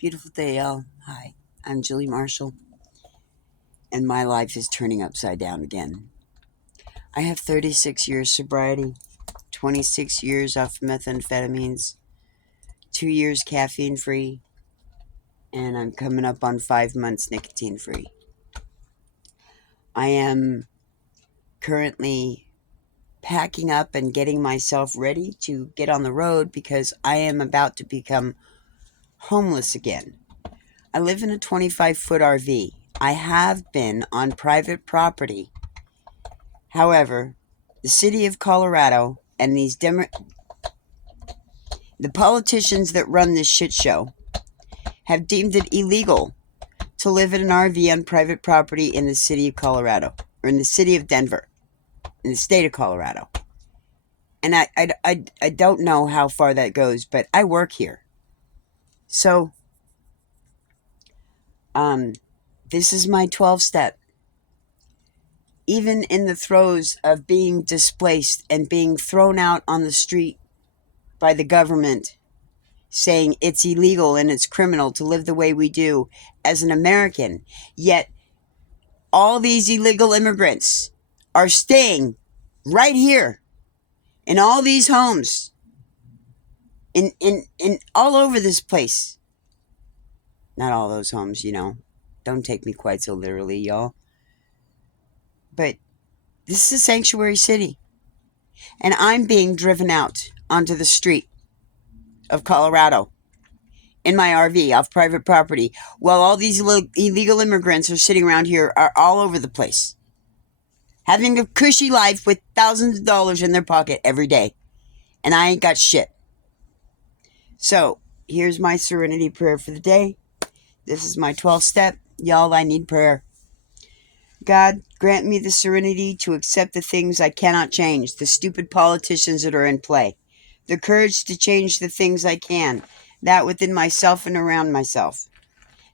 Beautiful day, y'all. Hi, I'm Julie Marshall, and my life is turning upside down again. I have 36 years sobriety, 26 years off methamphetamines, 2 years caffeine free, and I'm coming up on 5 months nicotine free. I am currently packing up and getting myself ready to get on the road because I am about to become homeless again. I live in a 25-foot RV. I have been on private property. However, the city of Colorado and the politicians that run this shit show have deemed it illegal to live in an RV on private property in the city of Colorado, or in the city of Denver, in the state of Colorado. And I don't know how far that goes, but I work here. So, this is my 12-step. Even in the throes of being displaced and being thrown out on the street by the government, saying it's illegal and it's criminal to live the way we do as an American, yet all these illegal immigrants are staying right here in all these homes, in all over this place. Not all those homes, Don't take me quite so literally, y'all. But this is a sanctuary city. And I'm being driven out onto the street of Colorado in my RV off private property while all these illegal immigrants are sitting around here are all over the place, having a cushy life with thousands of dollars in their pocket every day. And I ain't got shit. So, here's my serenity prayer for the day. This is my 12th step. Y'all, I need prayer. God, grant me the serenity to accept the things I cannot change, the stupid politicians that are in play, the courage to change the things I can, that within myself and around myself,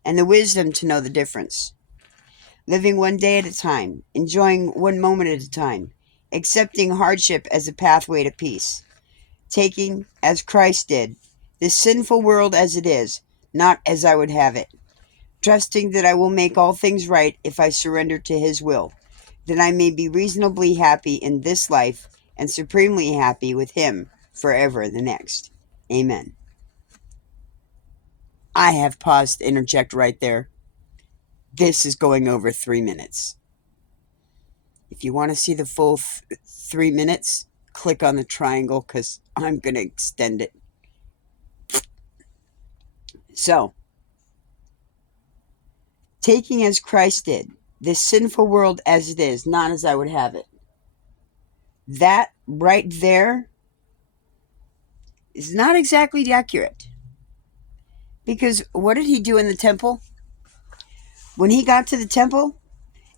and the wisdom to know the difference. Living one day at a time, enjoying one moment at a time, accepting hardship as a pathway to peace, taking, as Christ did, this sinful world as it is, not as I would have it, trusting that I will make all things right if I surrender to His will, that I may be reasonably happy in this life and supremely happy with Him forever the next. Amen. I have paused to interject right there. This is going over 3 minutes. If you want to see the full 3 minutes, click on the triangle because I'm going to extend it. So, taking as Christ did, this sinful world as it is, not as I would have it. That right there is not exactly accurate. Because what did He do in the temple? When He got to the temple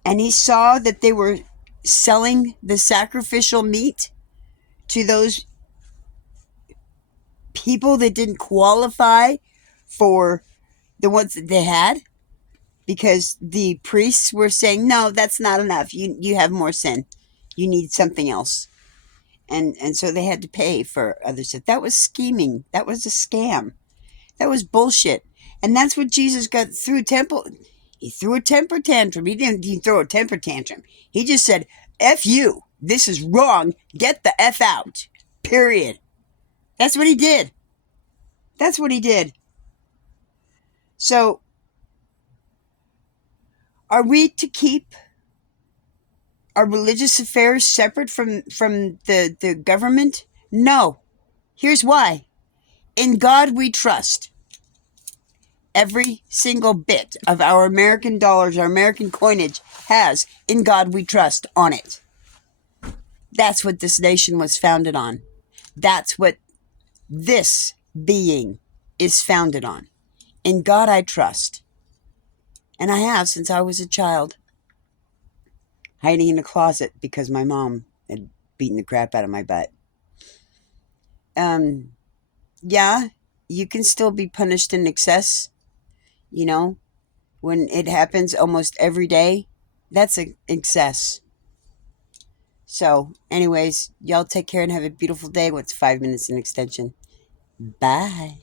and He saw that they were selling the sacrificial meat to those people that didn't qualify for the ones that they had, because the priests were saying, no, that's not enough. You have more sin. You need something else. And so they had to pay for other stuff. That was scheming. That was a scam. That was bullshit. And that's what Jesus got through temple. He threw a temper tantrum. He didn't throw a temper tantrum. He just said, F you. This is wrong. Get the F out. Period. That's what He did. That's what He did. So, are we to keep our religious affairs separate from the government? No. Here's why. In God we trust. Every single bit of our American dollars, our American coinage has "in God we trust" on it. That's what this nation was founded on. That's what this being is founded on. In God I trust. And I have since I was a child. Hiding in a closet because my mom had beaten the crap out of my butt. Yeah, you can still be punished in excess. When it happens almost every day, that's an excess. So, anyways, y'all take care and have a beautiful day. What's 5 minutes in extension? Bye.